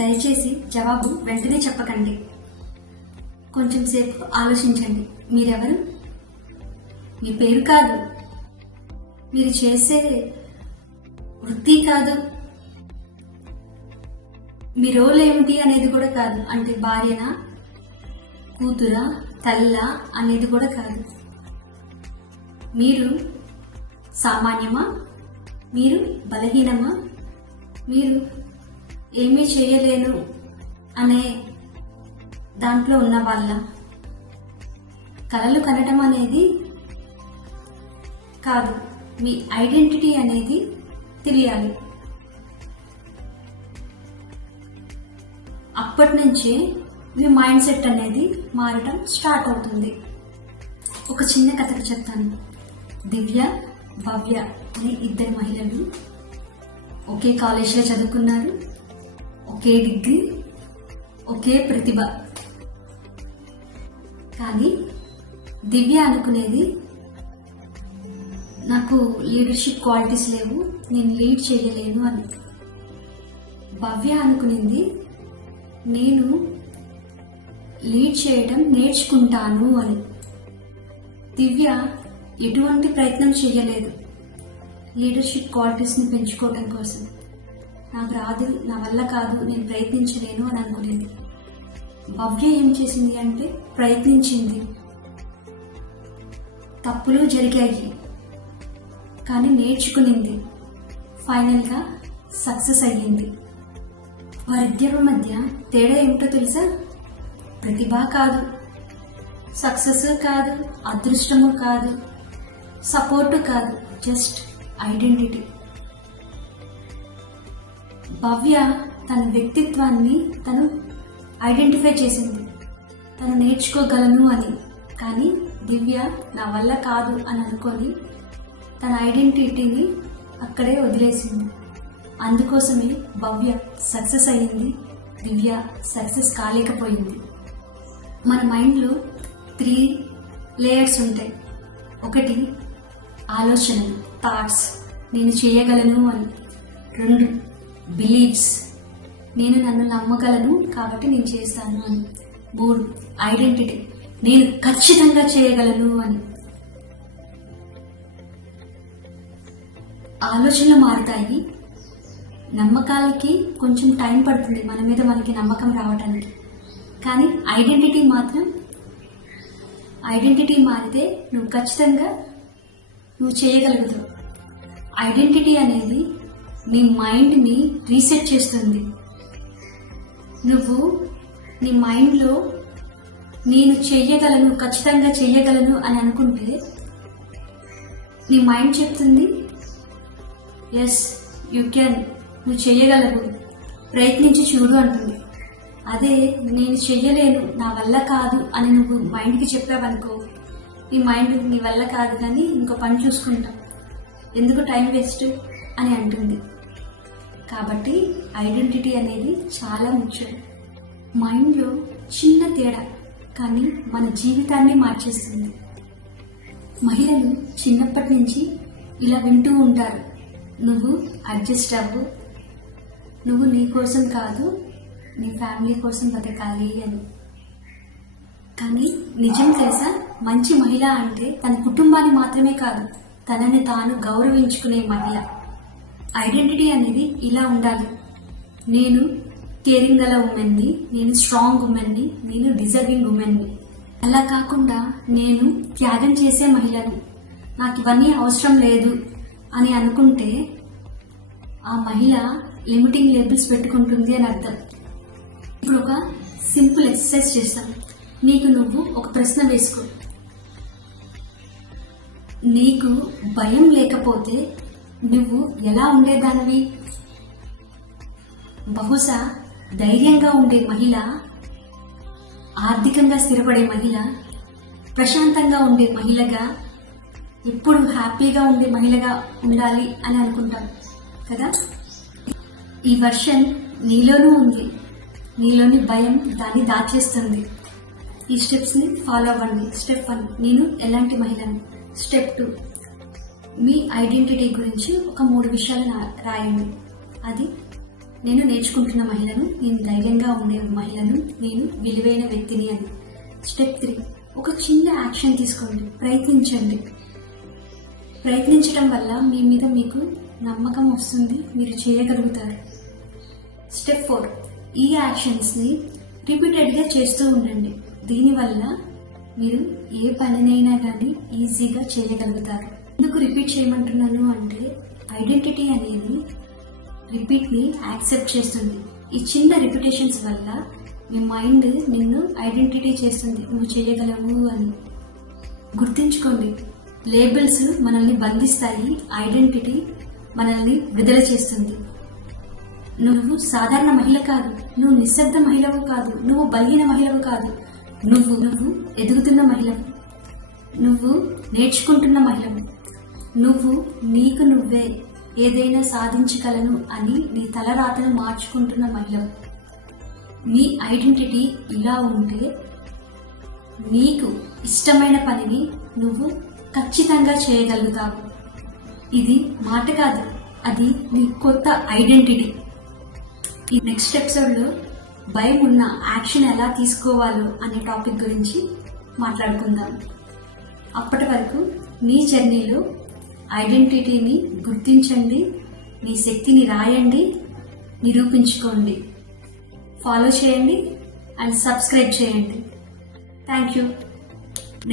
దయచేసి జవాబు వెంటనే చెప్పకండి. కొంచెం సేపు ఆలోచించండి. మీరెవరు? మీ పేరు కాదు, మీరు చేసే వృత్తి కాదు, మీ రోల్ ఏమిటి అనేది కూడా కాదు. అంటే భార్యనా, కూతురా, తల్లా అనేది కూడా కాదు. మీరు సామాన్యమా, మీరు బలహీనమా, మీరు ఏమీ చేయలేను అనే దాంట్లో ఉన్న వాళ్ళ? కలలు కనటం అనేది కాదు, మీ ఐడెంటిటీ అనేది తెలియాలి. అప్పటి నుంచే మీ మైండ్ సెట్ అనేది మారటం స్టార్ట్ అవుతుంది. ఒక చిన్న కథకు చెప్తాను. దివ్య, భవ్య అనే ఇద్దరు మహిళలు ఒకే కాలేజీలో చదువుకున్నారు. ఒకే డిగ్రీ, ఒకే ప్రతిభ. కానీ దివ్య అనుకునేది నాకు లీడర్షిప్ క్వాలిటీస్ లేవు, నేను లీడ్ చేయలేను అని. భవ్య అనుకునేది నేను లీడ్ చేయడం నేర్చుకుంటాను అని. దివ్య ఎటువంటి ప్రయత్నం చేయలేదు లీడర్షిప్ క్వాలిటీస్ని పెంచుకోవడం కోసం. నాకు రాదు, నా వల్ల కాదు, నేను ప్రయత్నించలేను అని అనుకునేది. భవ్య ఏం చేసింది అంటే ప్రయత్నించింది. తప్పులు జరిగాయి కానీ నేర్చుకునింది. ఫైనల్గా సక్సెస్ అయ్యింది. వారిద్దరి మధ్య తేడా ఏమిటో తెలుసా? ప్రతిభ కాదు, సక్సెస్ కాదు, అదృష్టము కాదు, సపోర్టు కాదు, జస్ట్ ఐడెంటిటీ. భవ్య తన వ్యక్తిత్వాన్ని తను ఐడెంటిఫై చేసింది, తను నేర్చుకోగలను అని. కానీ దివ్య నా వల్ల కాదు అని అనుకొని తన ఐడెంటిటీని అక్కడే వదిలేసింది. అందుకోసమే భవ్య సక్సెస్ అయ్యింది, దివ్య సక్సెస్ కాలేకపోయింది. మన మైండ్లో 3 లేయర్స్ ఉంటాయి. ఒకటి ఆలోచనలు, థాట్స్, నేను చేయగలను అని. 2 బిలీఫ్స్, నేను నన్ను నమ్మగలను కాబట్టి నేను చేస్తాను అని. 3 ఐడెంటిటీ, నేను ఖచ్చితంగా చేయగలను అని. ఆలోచనలు మారుతాయి, నమ్మకాలకి కొంచెం టైం పడుతుంది మన మీద మనకి నమ్మకం రావడానికి. కానీ ఐడెంటిటీ మారితే నువ్వు ఖచ్చితంగా నువ్వు చేయగలుగుతావు. ఐడెంటిటీ అనేది నీ మైండ్ని రీసెట్ చేస్తుంది. నువ్వు నీ మైండ్లో నేను చెయ్యగలను, ఖచ్చితంగా చెయ్యగలను అని అనుకుంటే నీ మైండ్ చెప్తుంది ఎస్ యూ క్యాన్, నువ్వు చెయ్యగలవు, ప్రయత్నించి చూడు అంటుంది. అదే నేను చెయ్యలేను, నా వల్ల కాదు అని నువ్వు మైండ్కి చెప్పావనుకో, నీ మైండ్ నీ వల్ల కాదు కానీ ఇంకో పని చూసుకుంటాం, ఎందుకు టైం వేస్ట్ అని అంటుంది. కాబట్టి ఐడెంటిటీ అనేది చాలా ముఖ్యం. మైండ్లో చిన్న తేడా కానీ మన జీవితాన్ని మార్చేస్తుంది. మహిళలు చిన్నప్పటి నుంచి ఇలా వింటూ ఉంటారు, నువ్వు అడ్జస్ట్ అవ్వు, నువ్వు నీ కోసం కాదు నీ ఫ్యామిలీ కోసం బతకాలి అని. కానీ నిజం తెలుసా, మంచి మహిళ అంటే తన కుటుంబాన్ని మాత్రమే కాదు, తనని తాను గౌరవించుకునే మహిళ. ఐడెంటిటీ అనేది ఇలా ఉండాలి, నేను కేరింగ్ గల ఉమెన్ని, నేను స్ట్రాంగ్ ఉమెన్ని, నేను డిజర్వింగ్ ఉమెన్ని. అలా కాకుండా నేను త్యాగం చేసే మహిళను, నాకు ఇవన్నీ అవసరం లేదు అని అనుకుంటే ఆ మహిళ లిమిటింగ్ లేబుల్స్ పెట్టుకుంటుంది అని అర్థం. ఇప్పుడు ఒక సింపుల్ ఎక్సర్సైజ్ చేస్తాం. నీకు నువ్వు ఒక ప్రశ్న వేసుకో, నీకు భయం లేకపోతే నువ్వు ఎలా ఉండేదానివి? బహుశా ధైర్యంగా ఉండే మహిళ, ఆర్థికంగా స్థిరపడే మహిళ, ప్రశాంతంగా ఉండే మహిళగా, ఎప్పుడు హ్యాపీగా ఉండే మహిళగా ఉండాలి అని అనుకుంటాం కదా. ఈ వర్షన్ నీలోనూ ఉంది, నీలోని భయం దాన్ని దాచేస్తుంది. ఈ స్టెప్స్ని ఫాలో అవ్వండి. స్టెప్ 1, నేను ఎలాంటి మహిళను. స్టెప్ 2, మీ ఐడెంటిటీ గురించి ఒక 3 విషయాలు రాయండి. అది నేను నేర్చుకుంటున్న మహిళను, నేను ధైర్యంగా ఉండే మహిళను, నేను విలువైన వ్యక్తిని అని. స్టెప్ 3, ఒక చిన్న యాక్షన్ తీసుకోండి, ప్రయత్నించండి. ప్రయత్నించడం వల్ల మీ మీద మీకు నమ్మకం వస్తుంది, మీరు చేయగలుగుతారు. స్టెప్ 4, ఈ యాక్షన్స్ని రిపీటెడ్గా చేస్తూ ఉండండి. దీనివల్ల మీరు ఏ పనినైనా కానీ ఈజీగా చేయగలుగుతారు. ఎందుకు రిపీట్ చేయమంటున్నాను అంటే, ఐడెంటిటీ అనేది రిపీట్ని యాక్సెప్ట్ చేస్తుంది. ఈ చిన్న రిపిటేషన్స్ వల్ల మీ మైండ్ నిన్ను ఐడెంటిటీ చేస్తుంది, నువ్వు చేయగలవు అని. గుర్తుంచుకోండి, లేబుల్స్ మనల్ని బంధిస్తాయి, ఐడెంటిటీ మనల్ని విడుదల చేస్తుంది. నువ్వు సాధారణ మహిళ కాదు, నువ్వు నిశ్శబ్ద మహిళవు కాదు, నువ్వు బలహీన మహిళవు కాదు, నువ్వు ఎదుగుతున్న మహిళవు, నువ్వు నేర్చుకుంటున్న మహిళవు, నువ్వు నీకు నువ్వే ఏదైనా సాధించగలను అని నీ తలరాతను మార్చుకుంటున్న మహిళవు. నీ ఐడెంటిటీ ఇలా ఉంటే నీకు ఇష్టమైన పనిని నువ్వు ఖచ్చితంగా చేయగలుగుతావు. ఇది మాట కాదు, అది నీ కొత్త ఐడెంటిటీ. ఈ నెక్స్ట్ ఎపిసోడ్లో భయం ఉన్న యాక్షన్ ఎలా తీసుకోవాలో అనే టాపిక్ గురించి మాట్లాడుకుందాం. అప్పటి వరకు మీ జర్నీలో ఐడెంటిటీని గుర్తించండి, మీ శక్తిని రాయండి, నిరూపించుకోండి. ఫాలో చేయండి అండ్ సబ్స్క్రైబ్ చేయండి. Thank you.